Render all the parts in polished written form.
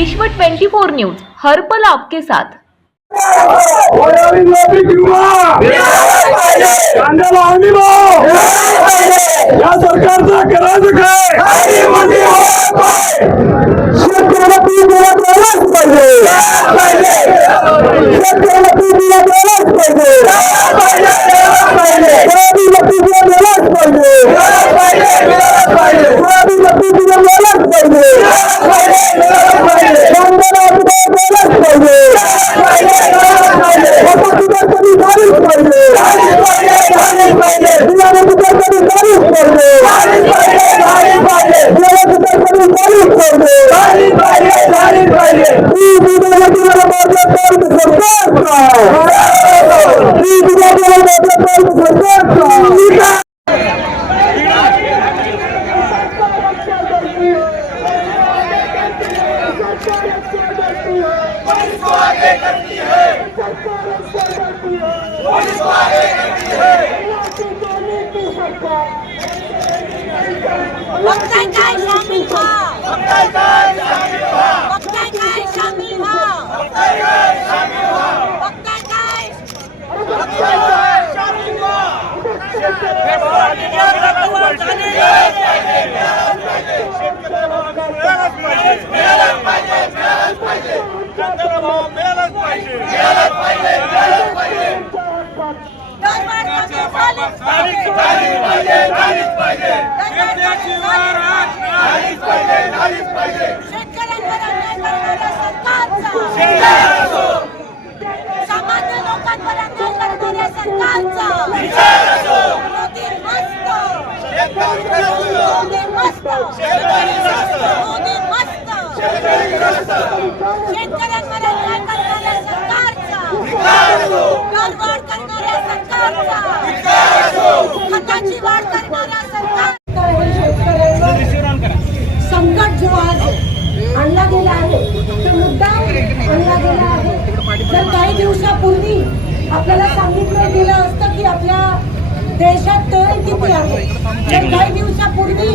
विश्व 24 न्यूज हर पल आपके साथ। कांद्याला हमी भाव या सरकारचा करायचं काय? शेतकऱ्याला पीक दिला द्यायलाच पाहिजे, शेतकऱ्याला पीक दिला द्यायलाच पाहिजे, सोयाबीनला पीक दिला द्यायलाच पाहिजे, सोयाबीनला पीक दिला द्यायलाच पाहिजे, कांद्याला हमी भाव द्यायलाच पाहिजे, संकट जो आज आणला गेला आहे तो मुद्दा आणला गेला आहे। जर काही दिवसापूर्वी आपल्याला सांगितलं गेलं असतं की आपल्या देशात तेल किती आहे, तर काही दिवसापूर्वी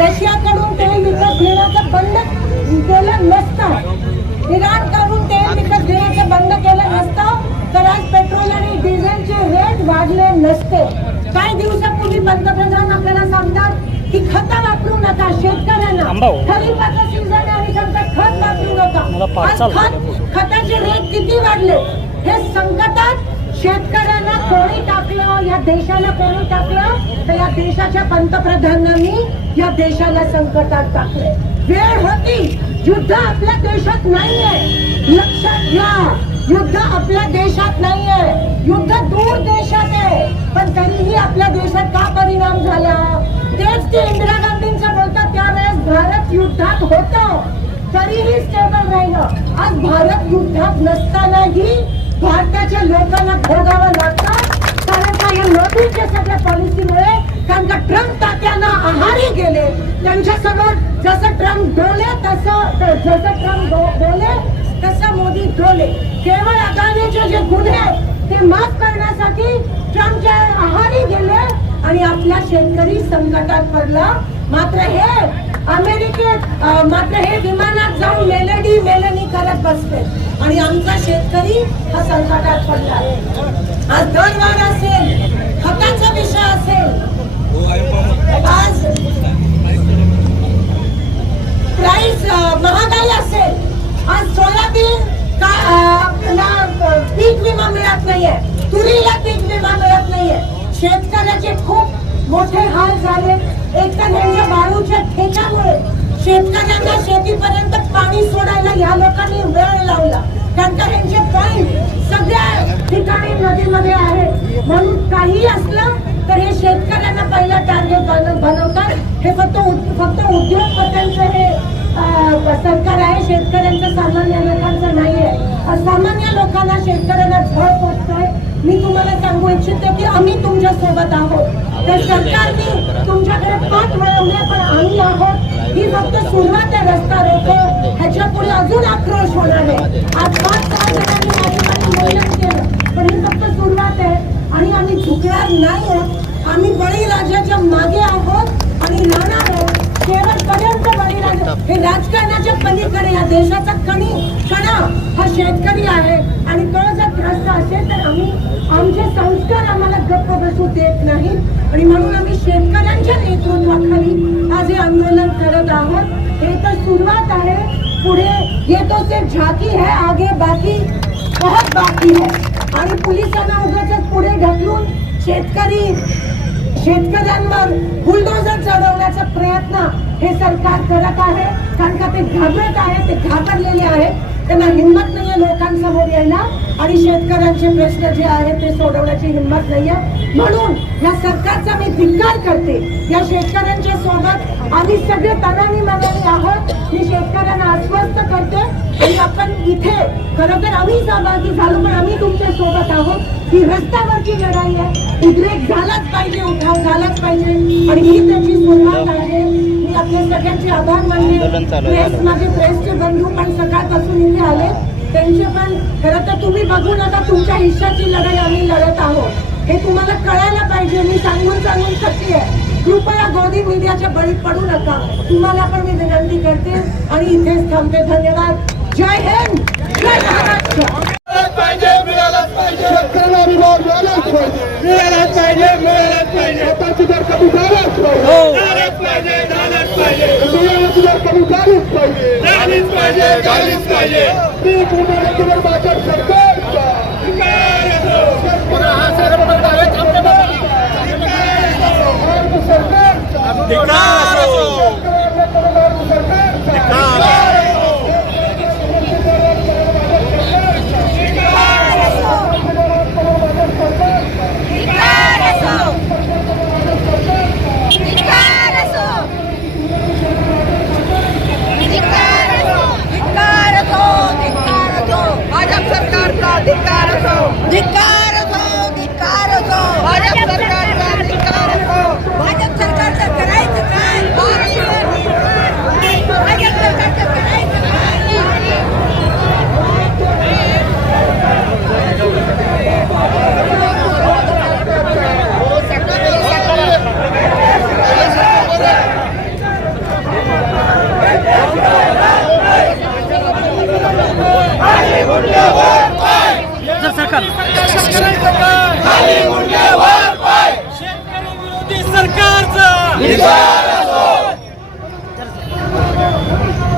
रशियाकडून तेल विकत घेण्याचं बंद केलं नसतं, इराणकडून तेल विकत घेण्याचं बंद केलं नसतं, तर आज पेट्रोल आणि डिझेलचे रेट वाढले नसते। काही दिवसापूर्वी पंतप्रधान आपल्याला सांगतात की खतं वापरू नका, शेतकऱ्यांना खरीपाचा सीझन आणि संकट खत वापरू नका। खताचे रेट किती वाढले, हे संकटात शेतकऱ्यांना कोणी टाकलं, या देशाला कोणी टाकलं, तर या देशाच्या पंतप्रधानांनी या देशाला संकटात टाकले। वेळ होती, युद्ध आपल्या देशात नाहीये, लक्षात घ्या, युद्ध आपल्या देशात नाहीये, युद्ध दूर देशात आहे, पण तरीही आपल्या देशात का परिणाम झाला? तेच ते इंदिरा गांधींचं बोलतात त्यावेळेस भारत युद्धात होतं तरीही स्टेबल राहिलं। आज भारत युद्धात नसतानाही भारताच्या लोकांना भोगावं लागतं, कारण का या मोदीच्या सगळ्या पॉलिसीमुळे, कारण का ट्रम्प तात्यांना आहारी गेले, त्यांच्या समोर जसं ट्रम्प डोले तसं मोदी डोले। केवळ अदानीचे जे गुन्हे ते माफ करण्यासाठी ट्रम्पच्या आहारी गेले आणि आपला शेतकरी संकटात पडला। मात्र हे विमानात जाऊन मेलनी करत बसते आणि आमचा शेतकरी हा संकटात पडला। आज दरवाढ असेल, खताचा विषय असेल, आज प्राइस महागाई असेल, आज सोयाबीन पीक विमा मिळत नाहीये, तुरीला पीक विमा मिळत नाहीये, शेतकऱ्याचे खूप मोठे हाल झाले। एक तर यांच्या बाळूच्या ठेक्यामुळे शेतकऱ्यांना शेतीपर्यंत पाणी सोडायला या लोकांनी वेळ लावला, कारण का यांचे पॉइंट सगळ्या ठिकाणी नदीमध्ये आहे। म्हणून काही असलं तर हे शेतकऱ्यांना पहिला टार्गेट बनवतात। हे फक्त उद्योगपत्यांचं हे सरकार आहे, शेतकऱ्यांचं सामान्य लोकांचं नाहीये। सामान्य लोकांना शेतकऱ्यांना झळ पोचतोय। मी तुम्हाला सांगू इच्छिते की आम्ही तुमच्या सोबत आहोत, तर सरकारने तुमच्याकडे पाठ वळवले, पण आम्ही आहोत। ही फक्त सुरुवात आहे, रस्ता रोको, ह्याच्या पुढे अजून आक्रोश होणार आहे। आज 5-6 जणांनी माझ्याकडे केलं, पण ही फक्त सुरुवात आहे आणि आम्ही झुकणार नाही आहोत। आम्ही बळीराजाच्या मागे आहोत आणि राहणार आहोत शेवटपर्यंत। बळीराजा हे राजकारणाच्या पलीकडे या देशाचा कणा हा शेतकरी आहे आणि तो जर त्रस्त असेल तर आमचे संस्कार आम्हाला गप्प बसू देत नाहीत आणि म्हणून आम्ही शेतकऱ्यांच्या नेतृत्वाखाली आज हे आंदोलन करत आहोत. हे तर सुरुवात आहे, पुढे ये तो सिर्फ झाकी है, आगे बाकी बहुत बाकी है. आणि पोलिसांना उगाच पुढे ढकलून शेतकऱ्यांवर बुलडोझर चढवण्याचा प्रयत्न हे सरकार करत आहे. कारण का ते घाबरत आहे, ते घाबरलेले आहेत, त्यांना हिंमत नाहीये लोकांसमोर यायला आणि शेतकऱ्यांचे प्रश्न जे आहेत ते सोडवण्याची हिंमत नाहीये. म्हणून या सरकारचा मी धिक्कार करते. या शेतकऱ्यांच्या सोबत आम्ही सगळे तनानी मनानी आहोत. मी शेतकऱ्यांना आश्वस्त करते आणि आपण इथे खरं तर आम्ही सहभागी झालो, पण आम्ही तुमच्या सोबत आहोत. ही रस्त्यावरची लढाई आहे, उद्रेक झालाच पाहिजे, उठाव झालाच पाहिजे आणि ही त्याची सुरुवात आहे. मी आपल्या सगळ्यांचे आभार मानले. माझे प्रेसचे बंधू पण सकाळपासून इथे आले, त्यांचे पण खरं तर तुम्ही बघू नका, तुमच्या हिश्शाची लढाई आम्ही लढत आहोत हे तुम्हाला कळायला पाहिजे. मी सांगून थकली आहे. कृपया गोदी मीडियाच्या बळी पडू नका, तुम्हाला पण मी विनंती करते आणि इथेच थांबते. धन्यवाद. जय हिंद, जय महाराष्ट्र. शेतकऱ्याला विभाग मिळालाच पाहिजे. स्वतःची दर कमी झालाच पाहिजे. पीक विम्यावर भाजप सरकारचा भाजप सरकारचं करायचं काय? भाजप सरकारचं करायचं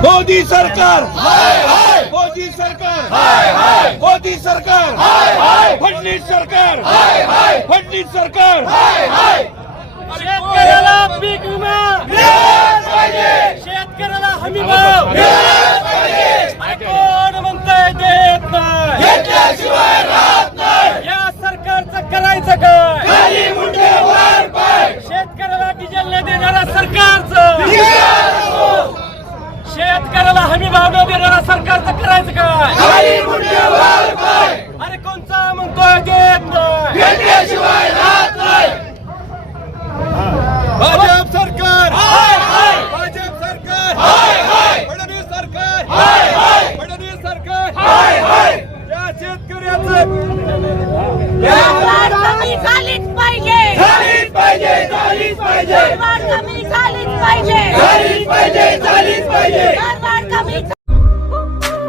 मोदी सरकार, मोदी सरकार, मोदी सरकार, फडणवीस सरकार, फडणवीस सरकार. शेतकऱ्याला पीक विमा शेतकऱ्याला हमी भाव कोण म्हणताय देत नाही, या सरकारचं करायचं काय? शेतकऱ्याला डिझेल न देणारा सरकारचं, शेतकऱ्याला हमी भाव न देणारा सरकारचं करायचं काय? अरे कोणचा म्हणतोय देत नाही. भाजप सरकार, भाजप सरकार, फडणवीस सरकार, फडणवीस सरकार. या शेतकऱ्याचं कमी झालीच पाहिजे, झालीच पाहिजे, झालीच पाहिजे, कमी झालीच पाहिजे, झालीच पाहिजे, झालीच पाहिजे. कमी.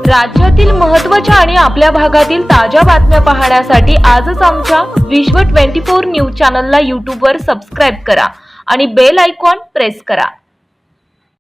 राज्यातील महत्त्वाच्या आणि आपल्या भागातील ताज्या बातम्या पाहण्यासाठी आजच आमच्या विश्व 24 न्यूज चॅनलला यूट्यूबवर सबस्क्राईब करा आणि बेल आयकॉन प्रेस करा.